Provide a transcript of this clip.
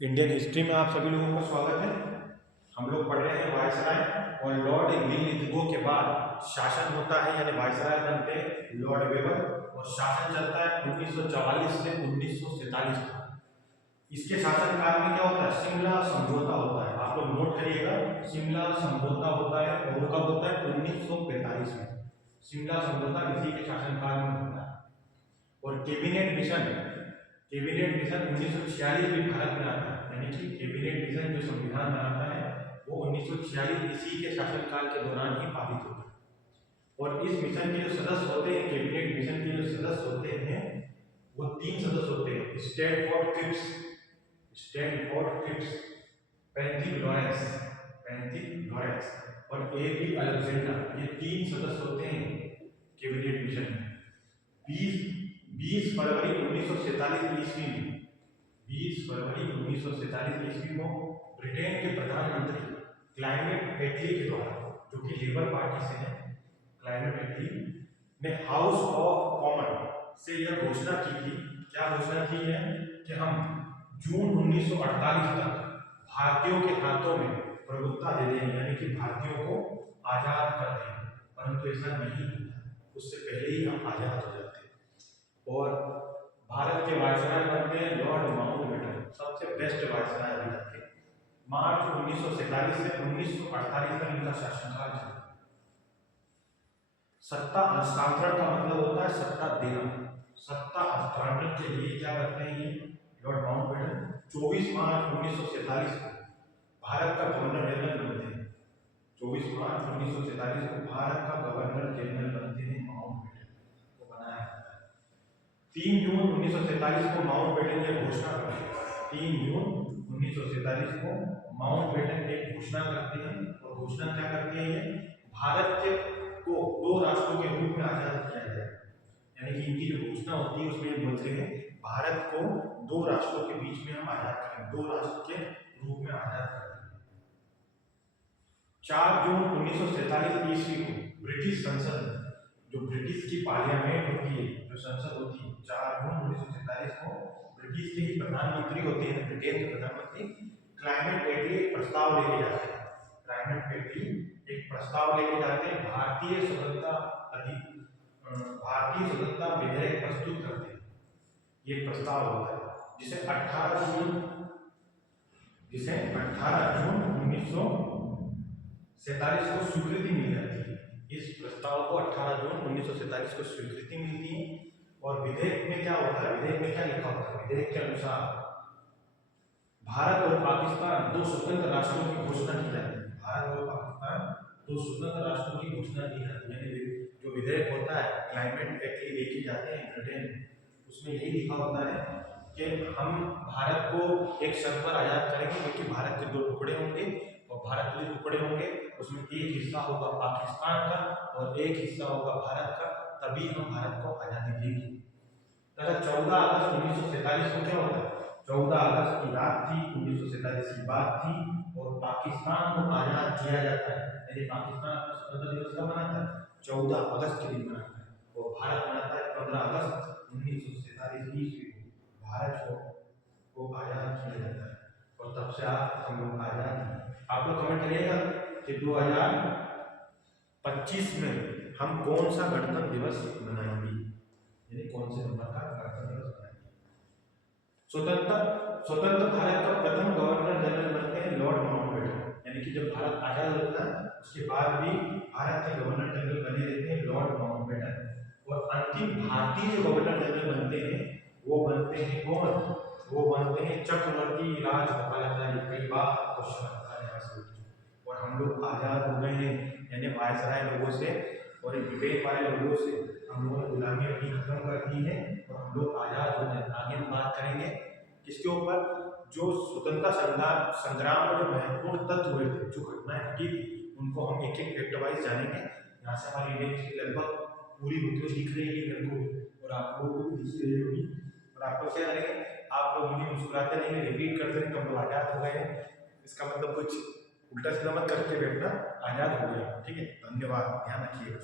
Indian history में आप सभी लोगों का स्वागत है। हम लोग पढ़ रहे हैं वायसराय और लॉर्ड लिथगो के बाद शासन होता है, यानी वायसराय बनते हैं लॉर्ड वेबर और शासन चलता है 1944 से 1947 तक। इसके शासनकाल में क्या होता है, शिमला समझौता होता है। आप लोग नोट करिएगा, शिमला समझौता होता है और वो कब होता है 1945 में। शिमला समझौता इसी के शासनकाल में होता है। और कैबिनेट मिशन 1946 में भारत में आता है, यानी कि कैबिनेट मिशन जो संविधान बनाता है वो 1946 इसी के शासनकाल के दौरान ही पारित होता है। और इस मिशन के जो सदस्य होते हैं, कैबिनेट मिशन के जो सदस्य होते हैं वो 3 सदस्य होते हैं। स्टैनफोर्ड क्रिप्स, पैंथिक लॉरेंस और A.B. अलेक्जेंडर, ये 3 सदस्य होते हैं कैबिनेट मिशन में। 20 फरवरी 1947 ईस्वी में 20 फरवरी 1947 ईस्वी को ब्रिटेन के प्रधानमंत्री क्लाइमेट एटली के द्वारा, जो कि लेबर पार्टी से है, क्लाइमेट एटली ने हाउस ऑफ कॉमन से यह घोषणा की थी। क्या घोषणा की है कि हम जून 1948 तक भारतीयों के हाथों में प्रभुत्व दे देंगे, यानी कि भारतीयों को आजाद कर देंगे। परंतु ऐसा नहीं होता, उससे पहले ही हम आजाद हो जाते हैं। और भारत के वायसराय बनते हैं लॉर्ड माउंटबेटन, सबसे बेस्ट वायसराय अभी तक के। मार्च 1947 से 1948 तक इनका शासनकाल चला। सत्ता हस्तांतरण का मतलब होता है सत्ता देना। सत्ता हस्तांतरण के लिए क्या करते हैं ये लॉर्ड माउंटबेटन, 24 मार्च 1947 को भारत का गवर्नर जनरल बनते हैं। 24 मार्च 1947 को भारत का गवर्नर जनरल बनते हैं माउंटबेटन को बनाया जाता है। 3 जून 1947 को माउंटबेटन ये घोषणा करते हैं। 3 जून 1947 को माउंटबेटन एक घोषणा करते हैं। और घोषणा क्या करते हैं ये, भारत के को 2 राष्ट्रों के रूप में आजाद किया जाए। यानी कि इनकी जो घोषणा होती है उसमें बोलते हैं भारत को 2 राष्ट्रों के बीच में हम आजाद करें, 2 राष्ट्र के रूप में आजाद करें। 4 जून 1947 ईस्वी को ब्रिटिश संसद, जो ब्रिटिश की पार्लियामेंट होती है, जो संसद होती है, 4 जून 1947 को ब्रिटिश के ही प्रधानमंत्री होते हैं, ब्रिटेन के प्रधानमंत्री क्लाइमेट एटली एक प्रस्ताव लेके जाते हैं। क्लाइमेट एटली एक प्रस्ताव लेके जाते हैं, भारतीय स्वतंत्रता विधेयक प्रस्तुत करते हैं। ये प्रस्ताव होता है जिसे 18 जून 1947 को स्वीकृति मिल जाती है। इस प्रस्ताव को 18 जून 1947 को स्वीकृति मिलती है। और विधेयक में क्या होता है, विधेयक में क्या लिखा होता है, विधेयक के अनुसार भारत और पाकिस्तान 2 स्वतंत्र राष्ट्रों की घोषणा की जाती है। भारत और पाकिस्तान 2 स्वतंत्र राष्ट्रों की घोषणा की जाती है। यानी जो विधेयक होता है क्लाइमेट एक्ट लेके जाते हैं ब्रिटेन, उसमें यही लिखा होता है कि हम भारत को एक शर्त पर आजाद करेंगे, क्योंकि भारत के 2 टुकड़े होंगे और भारत के 2 टुकड़े होंगे, उसमें एक हिस्सा होगा पाकिस्तान का और एक हिस्सा होगा भारत का, तभी हम भारत को आजादी देंगे। 14 अगस्त 1947 को क्या होता है, 14 अगस्त की रात थी, 1947 की बात थी और पाकिस्तान को आजाद किया जाता है। यानी पाकिस्तान अपना स्वतंत्रता दिवस कब मनाता है, 14 अगस्त के दिन मनाता है। और भारत मनाता है 15 अगस्त 1947 ईस्वी को भारत को आजाद किया जाता है। और तब से हम लोग आजाद हैं। आप लोग कमेंट करिएगा कि 2025 में हम कौन सा गणतंत्र दिवस मनाएंगे, यानी कौन से नंबर का गणतंत्र दिवस मनाएंगे। स्वतंत्र भारत का प्रथम गवर्नर जनरल बनते हैं लॉर्ड माउंटबेटन। यानी कि जब भारत आजाद होता है उसके बाद भी भारत के गवर्नर जनरल बने रहते हैं लॉर्ड माउंटबेटन। और अंतिम भारतीय जो गवर्नर जनरल बनते हैं वो बनते हैं कौन, वो बनते हैं चक्रवर्ती राजगोपालाचारी। कई बार क्वेश्चन आता है यहाँ से। और हम लोग आजाद हो गए हैं, यानी वायसराय लोगों से और ब्रिटेन वाले लोगों से हम लोगों ने गुलामी अपनी खत्म कर दी है और हम लोग आजाद हो गए। आगे हम बात करेंगे किसके ऊपर, जो स्वतंत्रता संग्राम में जो महत्वपूर्ण तत्व हुए थे, जो घटनाएं घटी थी, उनको हम एक एक फैक्ट वाइज जानेंगे। यहाँ से हमारी इंडियन हिस्ट्री लगभग पूरी होती हुई दिख रही है मेरे को, और आप लोगों को भी दिख रही होगी। और आप लोग क्या करेंगे, आप लोग मुझे मुस्कुराते नहीं, रिपीट करते नहीं, हम लोग आजाद हो गए हैं। इसका मतलब कुछ उल्टा सीधा मत करके बैठना, आजाद हो गया। ठीक है, धन्यवाद, ध्यान रखिएगा।